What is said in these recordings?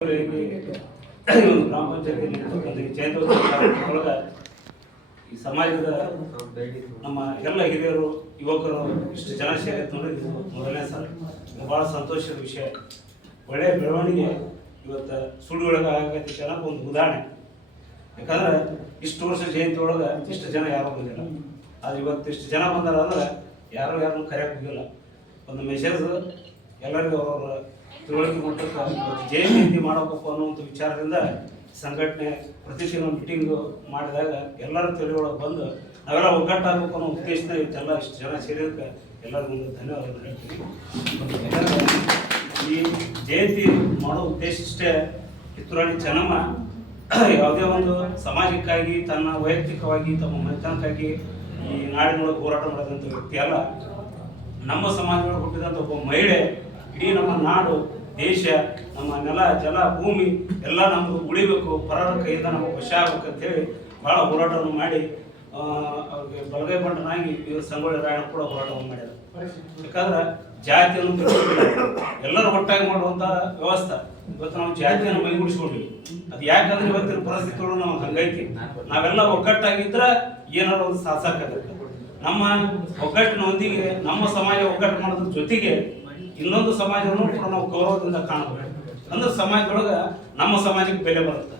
ಗ್ರಾಮ ಪಂಚಾಯತಿ ಜಯಂತಿ ಈ ಸಮಾಜದ ನಮ್ಮ ಎಲ್ಲ ಹಿರಿಯರು ಯುವಕರು ಇಷ್ಟು ಜನ ಸೇರಿ ನೋಡಿದ್ದು ಮೊದಲನೇ ಸಲ. ಭಾಳ ಸಂತೋಷದ ವಿಷಯ. ಒಳ್ಳೆಯ ಬೆಳವಣಿಗೆ ಇವತ್ತು ಸುಳ್ಳಿಯೊಳಗೆ ಆಗೈತಿ ಅನ್ನೋಕೆ ಒಂದು ಉದಾಹರಣೆ. ಯಾಕಂದ್ರೆ ಇಷ್ಟು ವರ್ಷ ಜಯಂತಿ ಒಳಗೆ ಇಷ್ಟು ಜನ ಯಾರೂ ಬಂದಿಲ್ಲ. ಆದ್ರೆ ಇವತ್ತು ಇಷ್ಟು ಜನ ಬಂದಾರ ಅಂದ್ರೆ ಯಾರನ್ನು ಕರೆಯಕ್ಕೆ ಹೋಗಿಲ್ಲ. ಒಂದು ಮೆಸೇಜ್ ಎಲ್ಲರಿಗೂ ಅವರ ತಿಳುವಳಿಕೆ ಮಟ್ಟಕ್ಕೆ ಜಯಂತಿ ಮಾಡಬೇಕು ಅನ್ನುವಂಥ ವಿಚಾರದಿಂದ ಸಂಘಟನೆ ಪ್ರತಿದಿನ ಮೀಟಿಂಗು ಮಾಡಿದಾಗ ಎಲ್ಲರ ತಿಳಿಯೊಳಗೆ ಬಂದು ನಾವೆಲ್ಲ ಒಗ್ಗಟ್ಟಾಗಬೇಕು ಅನ್ನೋ ಉದ್ದೇಶದಿಂದ ಇವತ್ತೆಲ್ಲ ಇಷ್ಟು ಜನ ಸೇರಿದಕ್ಕೆ ಎಲ್ಲರಿಗೂ ಒಂದು ಧನ್ಯವಾದಗಳು ಹೇಳ್ತೀವಿ. ಈ ಜಯಂತಿ ಮಾಡೋ ಉದ್ದೇಶ ಇಷ್ಟೇ. ಕಿತ್ತೂರಾಣಿ ಚೆನ್ನಮ್ಮ ಯಾವುದೇ ಒಂದು ಸಮಾಜಕ್ಕಾಗಿ ತನ್ನ ವೈಯಕ್ತಿಕವಾಗಿ ತಮ್ಮ ಮನೆತನಕ್ಕಾಗಿ ಈ ನಾಡಿನೊಳಗೆ ಹೋರಾಟ ಮಾಡಿದಂಥ ವ್ಯಕ್ತಿ ಅಲ್ಲ. ನಮ್ಮ ಸಮಾಜದೊಳಗೆ ಹುಟ್ಟಿದಂಥ ಒಬ್ಬ ಮಹಿಳೆ ಇಡೀ ನಮ್ಮ ನಾಡು ದೇಶ ನಮ್ಮ ನೆಲ ಜಲ ಭೂಮಿ ಎಲ್ಲ ನಮ್ಮದು ಉಳಿಬೇಕು, ಪರರ ಕೈಯಿಂದ ನಮಗೆ ವಶ ಆಗ್ಬೇಕು ಅಂತೇಳಿ ಭಾಳ ಹೋರಾಟವನ್ನು ಮಾಡಿ ಅವ್ರಿಗೆ ಬಲಗೈ ಬಂಟನಾಗಿ ಇವರು ಸಂಗೊಳ್ಳಿ ರಾಯಣ್ಣ ಕೂಡ ಹೋರಾಟವನ್ನು ಮಾಡ್ಯಾರ. ಯಾಕಂದ್ರೆ ಜಾತಿಯನ್ನು ಎಲ್ಲರೂ ಒಟ್ಟಾಗಿ ಮಾಡುವಂಥ ವ್ಯವಸ್ಥೆ. ಇವತ್ತು ನಾವು ಜಾತಿಯನ್ನು ಮೈಗೂಡಿಸ್ಕೊಂಡ್ವಿ. ಅದು ಯಾಕಂದ್ರೆ ಇವತ್ತಿನ ಪರಿಸ್ಥಿತಿಗಳು ನಾವು ಹಂಗೈತಿ. ನಾವೆಲ್ಲ ಒಗ್ಗಟ್ಟಾಗಿದ್ರೆ ಏನಾದ್ರು ಒಂದು ಸಾಧಿಸಕ್ಕಾಗತ್ತೆ. ನಮ್ಮ ಒಗ್ಗಟ್ಟಿನೊಂದಿಗೆ ನಮ್ಮ ಸಮಾಜ ಒಗ್ಗಟ್ಟು ಮಾಡೋದ್ರ ಜೊತೆಗೆ ಇನ್ನೊಂದು ಸಮಾಜವನ್ನು ಕೂಡ ನಾವು ಗೌರವದಿಂದ ಕಾಣಬೇಕು. ಅಂದ್ರೆ ಸಮಾಜದೊಳಗೆ ನಮ್ಮ ಸಮಾಜಕ್ಕೆ ಬೆಲೆ ಬರುತ್ತೆ.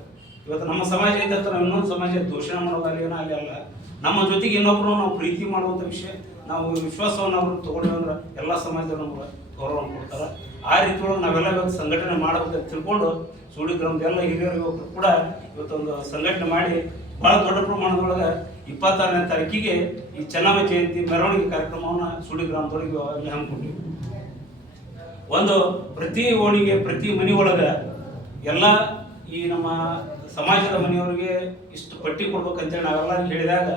ಇವತ್ತು ನಮ್ಮ ಸಮಾಜ ಇದ್ದಂತ ನಾವು ಇನ್ನೊಂದು ಸಮಾಜ ದೂಷಣೆ ಮಾಡೋದಾಗಲಿ ಏನೋ ಅಲ್ಲಿ ಅಲ್ಲ. ನಮ್ಮ ಜೊತೆಗೆ ಇನ್ನೊಬ್ಬರು ನಾವು ಪ್ರೀತಿ ಮಾಡುವಂಥ ವಿಷಯ, ನಾವು ವಿಶ್ವಾಸವನ್ನು ಅವರು ತೊಗೊಂಡ್ವಿ ಅಂದ್ರೆ ಎಲ್ಲ ಸಮಾಜದವರು ನಮ್ಗೆ ಗೌರವವನ್ನು ಕೊಡ್ತಾರೆ. ಆ ರೀತಿ ಒಳಗೆ ನಾವೆಲ್ಲ ಇವತ್ತು ಸಂಘಟನೆ ಮಾಡಬೇಕಂತ ತಿಳ್ಕೊಂಡು ಸೂಡಿ ಗ್ರಾಮದ ಎಲ್ಲ ಹಿರಿಯರು ಯುವಕರು ಕೂಡ ಇವತ್ತೊಂದು ಸಂಘಟನೆ ಮಾಡಿ ಭಾಳ ದೊಡ್ಡ ಪ್ರಮಾಣದೊಳಗೆ 26ನೇ ತಾರೀಕಿಗೆ ಈ ಚೆನ್ನಮ್ಮ ಜಯಂತಿ ಮೆರವಣಿಗೆ ಕಾರ್ಯಕ್ರಮವನ್ನು ಸೂಡಿ ಗ್ರಾಮದೊಳಗೆ ಹಮ್ಮಿಕೊಂಡಿವಿ. ಒಂದು ಪ್ರತಿ ಓಣಿಗೆ ಪ್ರತಿ ಮನೆ ಒಳಗೆ ಎಲ್ಲ ಈ ನಮ್ಮ ಸಮಾಜದ ಮನೆಯವರಿಗೆ ಇಷ್ಟು ಪಟ್ಟಿ ಕೊಡ್ಬೇಕಂತೇಳಿ ನಾವೆಲ್ಲ ಹೇಳಿದಾಗ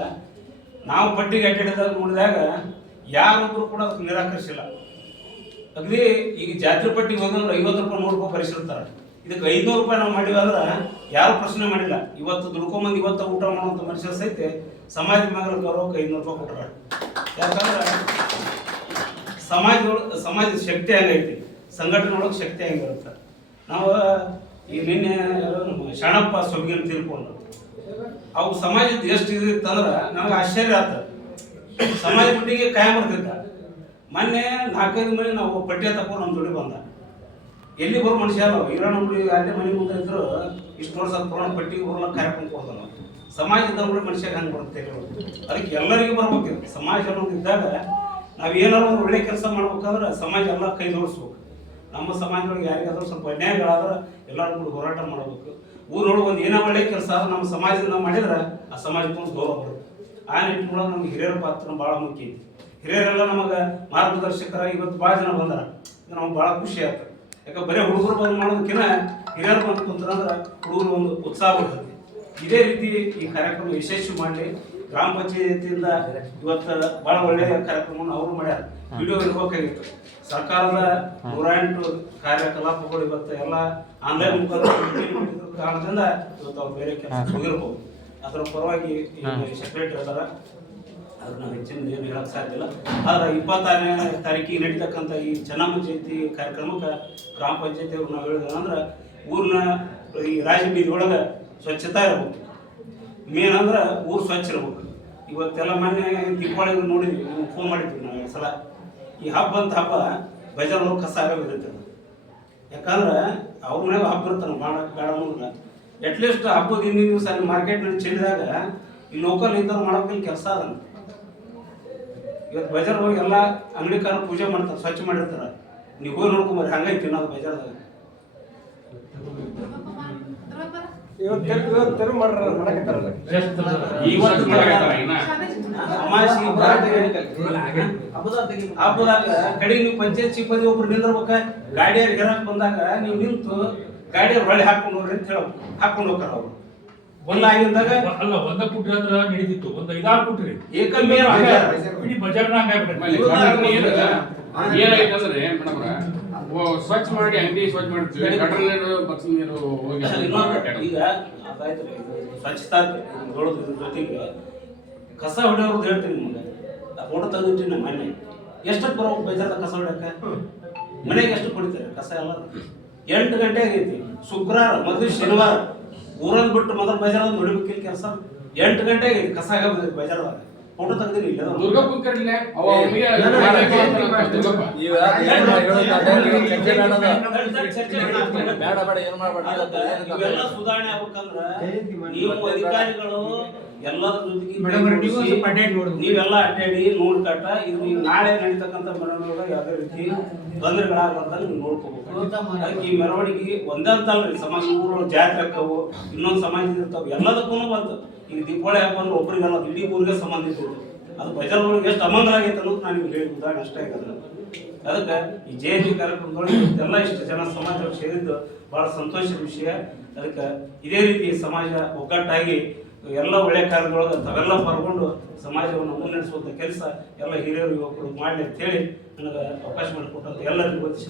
ನಾವು ಪಟ್ಟಿಗೆ ಅಡ್ಡಾಡಿದಾಗ ನೋಡಿದಾಗ ಯಾರೊಬ್ಬರು ಕೂಡ ಅದಕ್ಕೆ ನಿರಾಕರಿಸಿಲ್ಲ. ಅಗದಿ ಈಗ ಜಾತ್ರೆ ಪಟ್ಟಿಗೆ ಹೋದಂದ್ರೆ 50 ರೂಪಾಯಿ 100 ರೂಪಾಯಿ ಭರಿಸಿರ್ತಾರೆ. ಇದಕ್ಕೆ 500 ರೂಪಾಯಿ ನಾವು ಮಾಡಿವಿ ಅಂದ್ರೆ ಯಾರು ಪ್ರಶ್ನೆ ಮಾಡಿಲ್ಲ. ಇವತ್ತು ದುಡ್ಕೊಂಬಂದು ಇವತ್ತು ಊಟ ಮಾಡುವಂಥ ಮನುಷ್ಯರು ಸಹಿತ ಸಮಾಜದ ಮ್ಯಾಗಲ ಗೌರವಕ್ಕೆ 500 ರೂಪಾಯಿ ಕೊಟ್ಟರೆ. ಯಾಕಂದ್ರೆ ಸಮಾಜದ ಶಕ್ತಿ ಹಂಗೈತಿ, ಸಂಘಟನೆ ಒಳಗೆ ಶಕ್ತಿ ಹಂಗಿರುತ್ತೆ. ನಾವು ಈ ನಿನ್ನೆ ಶರಣಪ್ಪ ಸೊಬಗಿನ ತೀರ್ಕೊಂಡು ಅವು ಸಮಾಜದ ಎಷ್ಟು ಇದಿತ್ತಂದ್ರೆ ನಮಗೆ ಆಶ್ಚರ್ಯ ಆತ. ಸಮಾಜ ಪಟ್ಟಿಗೆ ಕಾಯಂ ಬರ್ತಿದ್ದ. ಮೊನ್ನೆ 4-5 ಮನೆ ನಾವು ಪಟ್ಟಿ ತಕೊಂಡು ನಮ್ಮ ಜೋಡಿ ಬಂದ. ಎಲ್ಲಿ ಬರೋ ಮನುಷ್ಯ ಅಲ್ಲ ಇರೋಣ ಅಲ್ಲೇ ಮನೆ ಮುಂದೆ ಇದ್ರು ಇಷ್ಟು ವರ್ಷ ಪುರಾಣ ಪಟ್ಟಿಗೆ ಬರೋಲ್ಲ ಕಾರ್ಯಕ್ರಮ ಕೊಡ್ದ. ನಾವು ಸಮಾಜದ ಮನುಷ್ಯ ಹಂಗೆ ಬರುತ್ತೆ. ಅದಕ್ಕೆ ಎಲ್ಲರಿಗೂ ಬರ್ಬೇಕು. ಸಮಾಜ ಅನ್ನೋದು ಇದ್ದಾಗ ನಾವು ಏನಾದ್ರು ಒಂದು ಒಳ್ಳೆ ಕೆಲಸ ಮಾಡ್ಬೇಕಂದ್ರೆ ಸಮಾಜ ಎಲ್ಲ ಕೈ ಜೋಡಿಸ್ಬೇಕು. ನಮ್ಮ ಸಮಾಜದೊಳಗೆ ಯಾರಿಗಾದ್ರೂ ಸ್ವಲ್ಪ ಅನ್ಯಾಯಗಳಾದ್ರೆ ಎಲ್ಲರೂ ಕೂಡ ಹೋರಾಟ ಮಾಡಬೇಕು. ಊರೊಳಗೆ ಒಂದು ಏನೋ ಒಳ್ಳೆ ಕೆಲಸ ಆದ್ರೆ ನಮ್ಮ ಸಮಾಜದಿಂದ ಮಾಡಿದ್ರೆ ಆ ಸಮಾಜಕ್ಕೆ ಒಂದು ಗೌರವ ಬರುತ್ತೆ. ಆ ನಿಟ್ಟಿನೊಳಗೆ ನಮ್ಗೆ ಹಿರಿಯರ ಪಾತ್ರ ಭಾಳ ಮುಖ್ಯ ಐತಿ. ಹಿರಿಯರೆಲ್ಲ ನಮಗೆ ಮಾರ್ಗದರ್ಶಕರಾಗಿ ಇವತ್ತು ಭಾಳ ಜನ ಬಂದಾರ. ನಮ್ಗೆ ಭಾಳ ಖುಷಿ ಆಗ್ತದೆ. ಯಾಕಂದ್ರೆ ಬರೀ ಹುಡುಗರು ಬಂದು ಮಾಡೋದಕ್ಕಿಂತ ಹಿರಿಯರು ಬಂದು ಕುಂತ್ರಂದ್ರೆ ಹುಡುಗರು ಒಂದು ಉತ್ಸಾಹ ಬರ್ತದೆ. ಇದೇ ರೀತಿ ಈ ಕಾರ್ಯಕ್ರಮ ಯಶಸ್ವಿ ಮಾಡಲಿ. ಗ್ರಾಮ ಪಂಚಾಯತಿಯಿಂದ ಇವತ್ತು ಭಾಳ ಒಳ್ಳೆಯ ಕಾರ್ಯಕ್ರಮವನ್ನು ಅವರು ಮಾಡ್ಯಾರ. ವಿಡಿಯೋ ಇರ್ಬೇಕಾಗಿತ್ತು. ಸರ್ಕಾರದ 108 ಕಾರ್ಯಕಲಾಪಗಳು ಇವತ್ತು ಎಲ್ಲ ಆನ್ಲೈನ್ ಮುಖಾಂತರ ಕಾರಣದಿಂದ ಇವತ್ತು ಅವ್ರು ಬೇರೆ ಕೆಲಸ ಹೋಗಿರ್ಬೋದು. ಅದರ ಪರವಾಗಿ ಸೆಕ್ರೆಟರಿ ಅದಾರ, ಅದನ್ನ ನಾವು ಹೆಚ್ಚಿನ ಏನು ಹೇಳಕ್ಕೆ ಸಾಧ್ಯ ಇಲ್ಲ. ಆದರೆ 26ನೇ ತಾರೀಕಿಗೆ ನಡೀತಕ್ಕಂಥ ಈ ಚೆನ್ನಮ್ಮ ಜಯಂತಿ ಕಾರ್ಯಕ್ರಮಕ್ಕೆ ಗ್ರಾಮ ಪಂಚಾಯತಿ ಅವ್ರು ನಾವು ಹೇಳಿದ್ರೆ ಅಂದ್ರೆ ಊರಿನ ಈ ರಾಜ ಬೀದಿ ಒಳಗೆ ಸ್ವಚ್ಛತಾ ಇರಬೇಕು. ಮೇನ್ ಅಂದ್ರೆ ಊರು ಸ್ವಚ್ಛ ಇರ್ಬೇಕು. ಇವತ್ತೆಲ್ಲ ಮೊನ್ನೆ ದೀಪಾವಳಿಗೆ ನೋಡಿದ್ವಿ, ನೀವು ಫೋನ್ ಮಾಡಿದ್ವಿ ನಾವು 2 ಸಲ. ಈ ಹಬ್ಬ ಅಂತ ಹಬ್ಬ ಬಜಾರ್ನವ್ರು ಕಸ ಆಗೋದಿರುತ್ತೆ. ಯಾಕಂದ್ರೆ ಅವ್ರ ಮನೆಗೆ ಹಬ್ಬ ಇರ್ತಾನೆ ಬೇಡ ಅನ್ನೋದಿಲ್ಲ. ಅಟ್ಲೀಸ್ಟ್ ಹಬ್ಬದ ಹಿಂದಿನ ದಿವಸ ಅಲ್ಲಿ ಮಾರ್ಕೆಟ್ನಲ್ಲಿ ಚೆಲ್ಲಿದಾಗ ಈ ಲೋಕಲ್ ಇದ್ದವ್ರು ಮಾಡೋಕೆ ಕೆಲಸ ಅದನ್ನು. ಇವತ್ತು ಬಜಾರ್ ಹೋಗಿ ಎಲ್ಲ ಅಂಗಡಿಕಾರ ಪೂಜೆ ಮಾಡ್ತಾರೆ, ಸ್ವಚ್ಛ ಮಾಡಿರ್ತಾರೆ. ನೀವು ಹೋಗಿ ನೋಡ್ಕೊಂಬರ್ರಿ, ಹಂಗೈತಿ ನಾವು ಬಜಾರ್ದಾಗ. ಹಬ್ಬದಾಗ ಕಡೆ ನೀವು ಪಂಚಾಯತ್ ಸಿಬ್ಬಂದಿ ಒಬ್ರು ನಿಂದಿರ್ಬೇಕ. ಗಾಡಿಯವ್ರಿಗೆ ಹೇಳಕ್ ಬಂದಾಗ ನೀವು ನಿಂತು ಗಾಡಿಯವ್ರು ಹೊಳ್ಳಿ ಹಾಕೊಂಡು ಹೋಗ್ರಿ ಅಂತ ಹೇಳ ಹಾಕೊಂಡು ಹೋಗ್ತಾರ. ಅವ್ರು ಒಂದ್ ಆಗಿದ್ದಾಗ ಅಲ್ಲ ಒಂದ ಕುಟ್ರಿ ಅಂದ್ರ ನಡೀತಿತ್ತು, ಒಂದ್ 5-6 ಕುಟ್ರಿ ಏಕಮ್ಮೆ ಇಡೀ ಬಜಾರ್ನ ಏನಾಯ್ತಂದ್ರೆ ಮೇಡಮ್ ಸ್ವಚ್ಛ ಮಾಡಿ ಅಂಗಡಿ ಸ್ವಚ್ಛ ಮಾಡ್ತೀವಿ. ಗಟರ್ ನೀರು ಬಸ್ ನೀರು ಹೋಗಿ ಈಗ ಅದಾಯ್ತು. ಸ್ವಚ್ಛತಾ ಜೊತೆಗೆ ಕಸ ಹೊಡೆಯೋದು ಹೇಳ್ತೀನಿ ನಿಮ್ಗೆ. ಫೋಟೋ ತೆಗೆದಿಟ್ಟಿನಿ ನಮ್ಮ ಮನೆ. ಎಷ್ಟಕ್ಕೆ ಬರೋ ಬೇಜಾರದ ಕಸ ಹೊಡ್ಯಾಕ? ಮನೆಗೆ ಎಷ್ಟು ಕೊಡ್ತಾರೆ ಕಸ ಎಲ್ಲ 8 ಗಂಟೆ ಆಗೈತಿ ಶುಕ್ರವಾರ ಮೊದಲು ಶನಿವಾರ ಊರಲ್ಲಿ ಬಿಟ್ಟು ಮೊದಲು ಬಜಾರ್ ನೋಡ್ಬೇಕಿಲ್ಲ ಕೆಲಸ 8 ಗಂಟೆ ಆಗೈತಿ ಕಸ ಆಗಬೇಕು ಬಜಾರ್ದಾಗ ಫೋಟೋ ತೆಗ್ದಿರಿ ಇಲ್ಲ ದುರ್ಗಪ್ಪ ಕರೀಲೆ ಅವ ಅವನಿಗೆ ದುರ್ಗಪ್ಪ ಇವೆಲ್ಲ ಸುಧಾರಣೆ ಆಗ್ಬೇಕಂದ್ರ ನೀವು ಅಧಿಕಾರಿಗಳು ಎಲ್ಲರ ಜೊತೆಗೆ ನೀವೆಲ್ಲ ಅಡ್ಡಾಡಿ ನೋಡ್ಕಟ್ಟ ಇದು ನೀವು ನಾಳೆ ನಡೀತಕ್ಕಂಥ ಮೆರವಣಿಗೆ ಯಾವುದೇ ರೀತಿ ತೊಂದರೆಗಳಾಗದಂತ ನೀವು ನೋಡ್ಕೋಬೇಕು. ಅದಕ್ಕೆ ಈ ಮೆರವಣಿಗೆ ಒಂದೇ ಅಂತಲ್ರಿ ಸಮಾಜ ಊರೊಳಗೆ ಜಾತ್ರೆ ಆಕ್ಕವು ಇನ್ನೊಂದು ಸಮಾಜ ಇರ್ತಾವ ಎಲ್ಲದಕ್ಕೂ ಬಂತು. ಈಗ ದೀಪಾವಳಿ ಹಬ್ಬ ಅಂದ್ರೆ ಒಬ್ಬರಿಗೆಲ್ಲ ಇಡೀ ಊರಿಗೆ ಸಂಬಂಧ ಇರ್ತದೆ. ಅದು ಬಜಾರ್ ಒಳಗೆ ಎಷ್ಟು ಅಮಂಗಲ ಆಗೈತೆ ಅನ್ನೋದು ನಾನು ನಿಮ್ಗೆ ಹೇಳಿ ಉದಾಹರಣೆ ಅಷ್ಟೇ ಆಗದ. ಅದಕ್ಕೆ ಈ ಜಯಂತಿ ಕಾರ್ಯಕ್ರಮದೊಳಗೆ ಎಲ್ಲ ಇಷ್ಟು ಜನ ಸಮಾಜ ಸೇರಿದ್ದು ಬಹಳ ಸಂತೋಷದ ವಿಷಯ. ಅದಕ್ಕೆ ಇದೇ ರೀತಿ ಸಮಾಜ ಒಗ್ಗಟ್ಟಾಗಿ ಎಲ್ಲ ಒಳ್ಳೆ ಕಾರ್ಯದೊಳಗೆ ತಾವೆಲ್ಲ ಪಾಲ್ಗೊಂಡು ಸಮಾಜವನ್ನು ಮುನ್ನಡೆಸುವಂಥ ಕೆಲಸ ಎಲ್ಲ ಹಿರಿಯರು ಯುವಕರು ಮಾಡಲಿ ಅಂತ ಹೇಳಿ ನನಗೆ ಅವಕಾಶ ಮಾಡಿಕೊಟ್ಟಂತ ಎಲ್ಲರಿಗೂ ವಂದಿಸಿ